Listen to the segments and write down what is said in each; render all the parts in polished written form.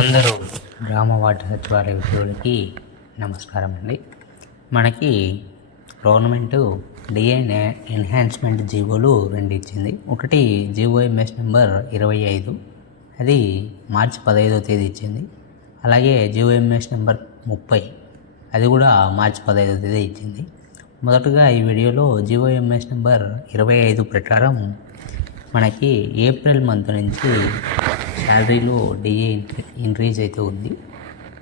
అందరూ గ్రామ వార్డు సచివాలయ ఉద్యోగులకి నమస్కారం అండి. మనకి గవర్నమెంట్ డిఎన్ ఎన్హాన్స్మెంట్ జీవోలు రెండు ఇచ్చింది. ఒకటి జీవోఎంఎస్ నెంబర్ 25, అది మార్చి 15వ తేదీ ఇచ్చింది. అలాగే జీవోఎంఎస్ నెంబర్ 30, అది కూడా మార్చి 15వ తేదీ ఇచ్చింది. మొదటగా ఈ వీడియోలో జీవోఎంఎస్ నెంబర్ 25 ప్రకారం మనకి ఏప్రిల్ మంత్ నుంచి శాలరీలో డిఏ ఇంక్రీజ్ అయితే ఉంది.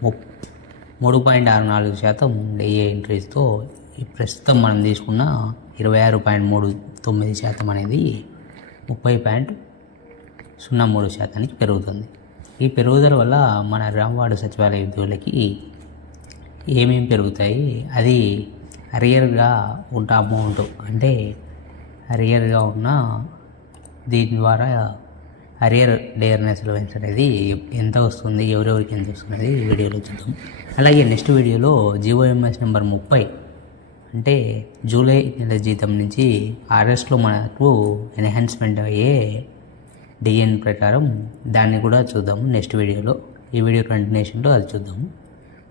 3.64% డిఏ ఇంక్రీజ్తో ప్రస్తుతం మనం తీసుకున్న 26.39% అనేది 30.03% పెరుగుతుంది. ఈ పెరుగుదల వల్ల మన గ్రామవార్డు సచివాలయ ఉద్యోగులకి ఏమేమి పెరుగుతాయి, అది అరియర్గా ఉన్న అమౌంట్, అంటే అరియర్గా ఉన్న దీని ద్వారా అరియర్ డేర్నెస్ అలవెన్స్ అనేది ఎంత వస్తుంది, ఎవరెవరికి ఎంత వస్తుంది ఈ వీడియోలో చూద్దాం. అలాగే నెక్స్ట్ వీడియోలో జీవోఎంఎస్ నెంబర్ 30, అంటే జూలై నెల జీతం నుంచి ఆగస్టులో మనకు ఎన్హాన్స్మెంట్ అయ్యే డిఎన్ ప్రకారం దాన్ని కూడా చూద్దాము నెక్స్ట్ వీడియోలో. ఈ వీడియో కంటిన్యూషన్లో అది చూద్దాము.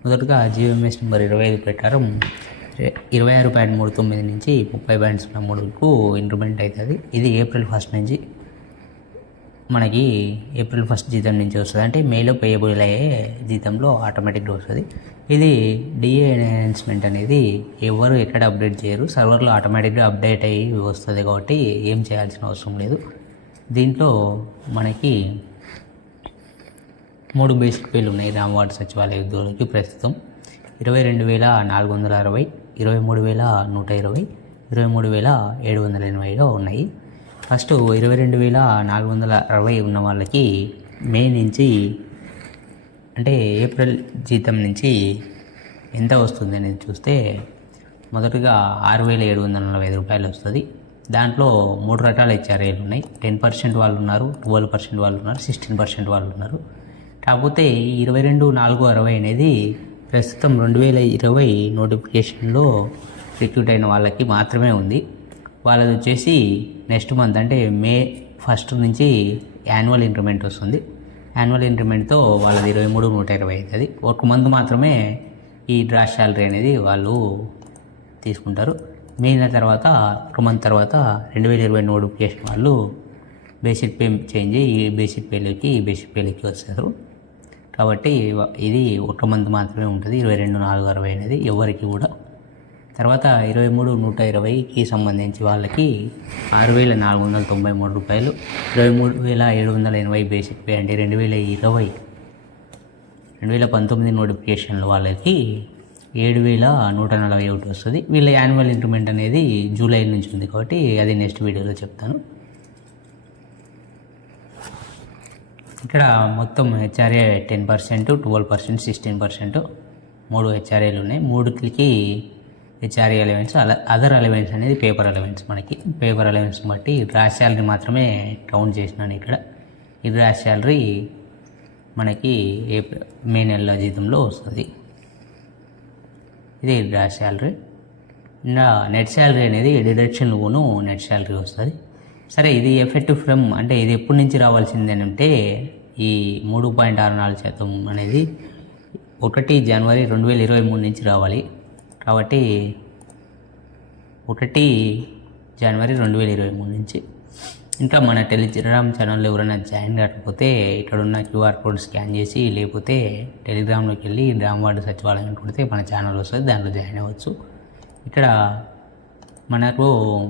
మొదటగా జీవోఎంఎస్ నెంబర్ 25 ప్రకారం 26.39 నుంచి 30.03కు ఇంక్రిమెంట్ అవుతుంది. ఇది ఏప్రిల్ 1 నుంచి మనకి ఏప్రిల్ 1 జీతం నుంచి వస్తుంది, అంటే మేలో పేయబుల్ అయ్యే జీతంలో ఆటోమేటిక్గా వస్తుంది. ఇది డిఏ ఎన్హాన్స్మెంట్ అనేది ఎవరు ఎక్కడ అప్డేట్ చేయరు, సర్వర్లో ఆటోమేటిక్గా అప్డేట్ అయ్యి వస్తుంది కాబట్టి ఏం చేయాల్సిన అవసరం లేదు. దీంట్లో మనకి 3 బేసిక్ పేలు ఉన్నాయి గ్రామవార్డు సచివాలయ ఉద్యోగులకి ప్రస్తుతం. 22,460, 23,120, 23,780 ఉన్నాయి. ఫస్ట్ 22,460 ఉన్న వాళ్ళకి మే నుంచి, అంటే ఏప్రిల్ జీతం నుంచి ఎంత వస్తుంది అనేది చూస్తే మొదటగా 6,745 రూపాయలు వస్తుంది. దాంట్లో 3 రకాల హెచ్ఆర్ఏలు ఉన్నాయి. 10% వాళ్ళు ఉన్నారు, 12% వాళ్ళు ఉన్నారు, 16% వాళ్ళు ఉన్నారు. కాకపోతే ఈ 22,460 అనేది ప్రస్తుతం 2020 నోటిఫికేషన్లో రిక్రూట్ అయిన వాళ్ళకి మాత్రమే ఉంది. వాళ్ళది వచ్చేసి నెక్స్ట్ మంత్, అంటే మే 1 నుంచి యాన్యువల్ ఇంక్రిమెంట్ వస్తుంది. యాన్యువల్ ఇంక్రిమెంట్తో వాళ్ళది 23,120 అవుతుంది. ఒక మంత్ మాత్రమే ఈ డ్రాస్ శాలరీ అనేది వాళ్ళు తీసుకుంటారు. మిగిలిన తర్వాత ఒక మంత్ తర్వాత 2020 నోటిఫికేషన్ వాళ్ళు బేసిక్ పే చేంజ్ ఈ బేసిక్ పేలోకి వస్తారు. కాబట్టి ఇది ఒక మంత్ మాత్రమే ఉంటుంది 22,460 అనేది ఎవరికి కూడా. తర్వాత 23,120కి సంబంధించి వాళ్ళకి 6,493 రూపాయలు, 23,780 బేసిక్ పే, అంటే 2019 నోటిఫికేషన్లో వాళ్ళకి 7,141 వస్తుంది. వీళ్ళ యాన్యువల్ ఇంక్రిమెంట్ అనేది జూలై నుంచి ఉంది కాబట్టి అది నెక్స్ట్ వీడియోలో చెప్తాను. ఇక్కడ మొత్తం హెచ్ఆర్ఏ 10%, 12%, 16%, 3 హెచ్ఆర్ఏలు ఉన్నాయి. 3కి హెచ్ఆర్ఏ అలవెన్స్, అదర్ అలవెన్స్ అనేది పేపర్ అలవెన్స్. మనకి పేపర్ అలవెన్స్ బట్టి గ్రాస్ శాలరీ మాత్రమే కౌంట్ చేసినాను ఇక్కడ. ఈ గ్రాస్ శాలరీ మనకి మే నెల జీతంలో వస్తుంది. ఇది గ్రాస్ శాలరీ. ఇంకా నెట్ శాలరీ అనేది డిడక్షన్లోనూ నెట్ శాలరీ వస్తుంది. సరే, ఇది ఎఫెక్టివ్ ఫ్రమ్, అంటే ఇది ఎప్పటి నుంచి రావాల్సింది అంటే ఈ 3.64% అనేది 1 జనవరి 2023 నుంచి రావాలి. కాబట్టి 1 జనవరి 2023 నుంచి. ఇంకా మన టెలిగ్రామ్ ఛానల్లో ఎవరైనా జాయిన్ కాకపోతే ఇక్కడ ఉన్న క్యూఆర్ కోడ్ స్కాన్ చేసి, లేకపోతే టెలిగ్రామ్లోకి వెళ్ళి గ్రామవార్డు సచివాలయం కొడితే మన ఛానల్ వస్తుంది, దాంట్లో జాయిన్ అవ్వచ్చు. ఇక్కడ మనకు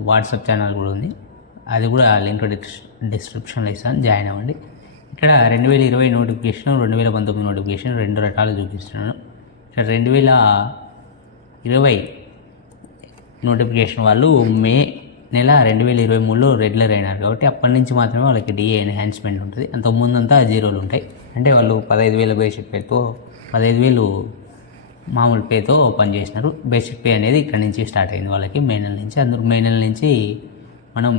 వాట్సాప్ ఛానల్ కూడా ఉంది, అది కూడా లింక్ డిస్క్రిప్షన్లో ఇస్తాను, జాయిన్ అవ్వండి. ఇక్కడ 2020 నోటిఫికేషన్, 2019 నోటిఫికేషన్ 2 రకాలు చూపిస్తున్నాను. ఇక్కడ 2020 నోటిఫికేషన్ వాళ్ళు మే నెల 2023లో రెగ్యులర్ అయినారు కాబట్టి అప్పటి నుంచి మాత్రమే వాళ్ళకి డిఏ ఎన్హాన్స్మెంట్ ఉంటుంది. అంతకుముందంతా జీరోలు ఉంటాయి. అంటే వాళ్ళు 15,000 బేసిక్ పేతో, 15,000 మామూలు పేతో పనిచేసినారు. బేసిక్ పే అనేది ఇక్కడ నుంచి స్టార్ట్ అయింది వాళ్ళకి మే నెల నుంచి. అందుకు మే నెల నుంచి మనం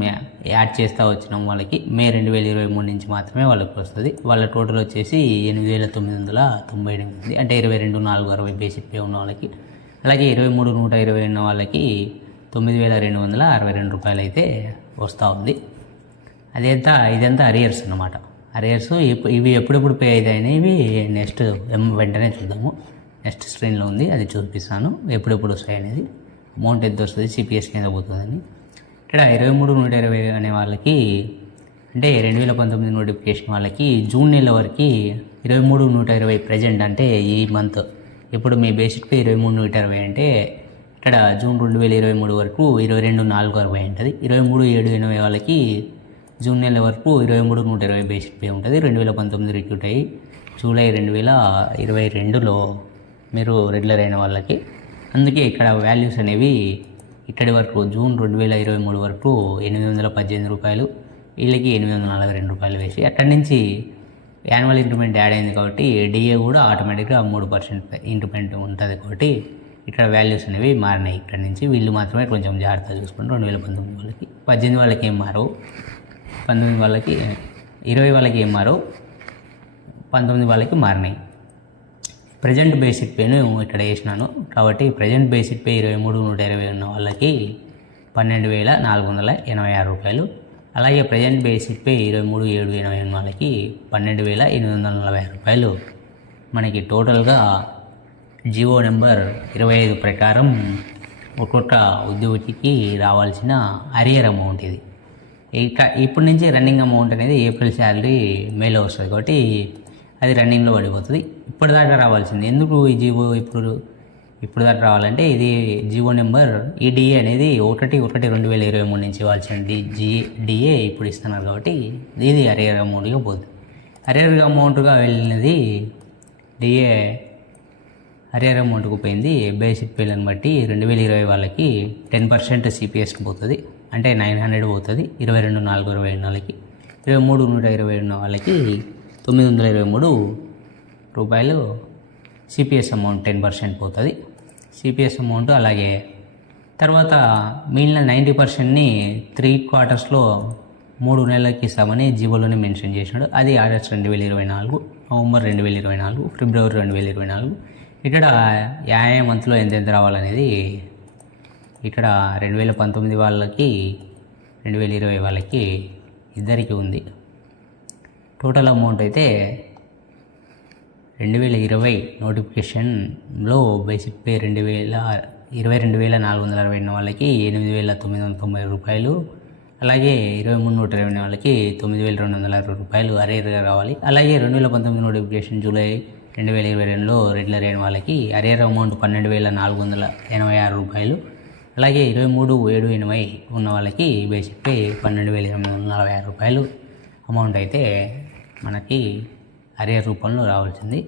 యాడ్ చేస్తూ వచ్చినాం వాళ్ళకి. మే 2023 నుంచి మాత్రమే వాళ్ళకి వస్తుంది. వాళ్ళ టోటల్ వచ్చేసి 8,998, అంటే 22,460 బేసిక్ పే ఉన్న వాళ్ళకి. అలాగే 23,120 ఉన్న వాళ్ళకి 9,262 రూపాయలు అయితే వస్తూ ఉంది. ఇదంతా అరియర్స్ అన్నమాట. అరియర్స్ ఇవి ఎప్పుడెప్పుడు పే అవుతాయని ఇవి నెక్స్ట్ వెంటనే చూద్దాము. నెక్స్ట్ స్క్రీన్లో ఉంది, అది చూపిస్తాను ఎప్పుడెప్పుడు వస్తాయి అనేది, అమౌంట్ ఎంత వస్తుంది, సిపిఎస్ కింద పోతుందని. ఇక్కడ 23/120 అనే వాళ్ళకి అంటే 2019 నోటిఫికేషన్ వాళ్ళకి జూన్ నెల వరకు 23/120 ప్రజెంట్ అంటే ఈ మంత్ ఇప్పుడు మీ బేసిక్ పే 23/120 అంటే ఇక్కడ జూన్ 2023 వరకు 22/460 ఉంటుంది. 23/7/80 వాళ్ళకి జూన్ నెల వరకు 23/120 బేసిక్ పే ఉంటుంది. 2019 రిక్రూట్ అయ్యి జూలై 2022లో మీరు రెగ్యులర్ అయిన వాళ్ళకి. అందుకే ఇక్కడ వాల్యూస్ అనేవి ఇక్కడి వరకు జూన్ 2023 వరకు 818 రూపాయలు, వీళ్ళకి 842 రూపాయలు వేసి అక్కడి నుంచి యాన్యువల్ ఇంక్రిమెంట్ యాడ్ అయింది కాబట్టి డిఏ కూడా ఆటోమేటిక్గా 3% ఇంక్రిమెంట్ ఉంటుంది కాబట్టి ఇక్కడ వాల్యూస్ అనేవి మారినాయి. ఇక్కడ నుంచి వీళ్ళు మాత్రమే కొంచెం జాగ్రత్తగా చూసుకుంటారు. 2019 వాళ్ళకి, 18 వాళ్ళకి ఏం మారవు, 19 వాళ్ళకి, 20 వాళ్ళకి ఏం మారవు, 19 వాళ్ళకి మారినాయి. ప్రజెంట్ బేసిక్ పేను ఇక్కడ వేసినాను కాబట్టి ప్రజెంట్ బేసిక్ పే 23/120 ఉన్న వాళ్ళకి 12,486 రూపాయలు. అలాగే ప్రజెంట్ బేసిక్ పే 23/7/80 ఉన్న వాళ్ళకి 12,840 రూపాయలు. మనకి టోటల్గా జియో నెంబర్ 25 ప్రకారం ఒక్కొక్క ఉద్యోగికి రావాల్సిన అరియర్ అమౌంట్ ఇది. ఇప్పటి నుంచి రన్నింగ్ అమౌంట్ అనేది ఏప్రిల్ శాలరీ మేలో వస్తుంది కాబట్టి అది రన్నింగ్లో పడిపోతుంది. ఇప్పటిదాకా రావాల్సింది ఎందుకు ఈ జియో ఇప్పుడు దాకా రావాలంటే ఇది జియో నెంబర్, ఈ డిఏ అనేది 1/1/2023 నుంచి ఇవ్వాల్సింది డిఏ ఇప్పుడు ఇస్తున్నారు కాబట్టి ఇది అరియర్ అమౌంట్గా పోతుంది. అరియర్ అమౌంట్గా వెళ్ళినది డిఏ అరియర్ అమౌంట్కు పోయింది. బేసిక్ పేలను బట్టి 2020 వాళ్ళకి 10% సిపిఎస్కి పోతుంది, అంటే 900 పోతుంది. 22/460 వాళ్ళకి, 23/120 ఉన్న వాళ్ళకి 923 రూపాయలు సిపిఎస్ అమౌంట్ 10% పోతుంది సిపిఎస్ అమౌంట్. అలాగే తర్వాత మిగిలిన 90%ని 3 క్వార్టర్స్లో 3 నెలలకి ఇస్తామని జీవోలోనే మెన్షన్ చేసినాడు. అది ఆగస్ట్ 2024, నవంబర్ 2024, ఫిబ్రవరి 2024. ఇక్కడ ఏ మంత్లో ఎంతెంత రావాలనేది ఇక్కడ 2019 వాళ్ళకి 2020 వాళ్ళకి ఇద్దరికి ఉంది. టోటల్ అమౌంట్ అయితే 2020 నోటిఫికేషన్లో బేసిక్ పే 22,460 వాళ్ళకి 8,990 రూపాయలు. అలాగే 23/120 వాళ్ళకి 9,260 రూపాయలు అరియర్గా రావాలి. అలాగే 2019 నోటిఫికేషన్ జూలై 2022లో రెగ్యులర్ అయిన వాళ్ళకి అరియర్ అమౌంట్ 12,486 రూపాయలు. అలాగే 23/7/80 ఉన్న వాళ్ళకి బేసిక్ పే 12,846 రూపాయలు అమౌంట్ అయితే మనకి అరియర్ రూపంలో రావాల్సింది.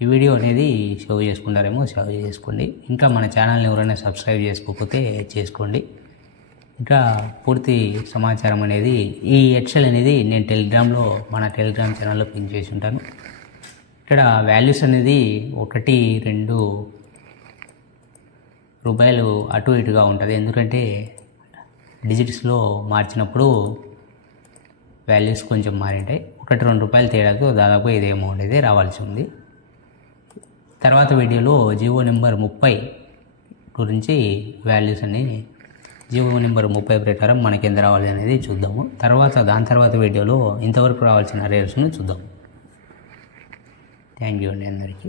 ఈ వీడియో అనేది సేవ్ చేసుకుంటారేమో సేవ్ చేసుకోండి. ఇంకా మన ఛానల్ని ఎవరైనా సబ్స్క్రైబ్ చేసుకోకపోతే చేసుకోండి. ఇంకా పూర్తి సమాచారం అనేది ఈ ఎక్సెల్ అనేది నేను టెలిగ్రామ్లో మన టెలిగ్రామ్ ఛానల్లో పిన్ చేసి ఉంటాను. ఇక్కడ వాల్యూస్ అనేది 1-2 రూపాయలు అటు ఇటుగా ఉంటుంది, ఎందుకంటే డిజిట్స్లో మార్చినప్పుడు వాల్యూస్ కొంచెం మారింటాయి. 1-2 రూపాయలు తేడాతో దాదాపు ఇదే అమౌంట్ అయితే రావాల్సి ఉంది. తర్వాత వీడియోలో జియో నెంబర్ 30 గురించి వాల్యూస్ అన్ని జియో నెంబర్ 30 ప్రకారం మనకి ఎంత రావాలి అనేది చూద్దాము. దాని తర్వాత వీడియోలో ఇంతవరకు రావాల్సిన అరియర్స్ను చూద్దాము. థ్యాంక్ యూ అండి అందరికీ.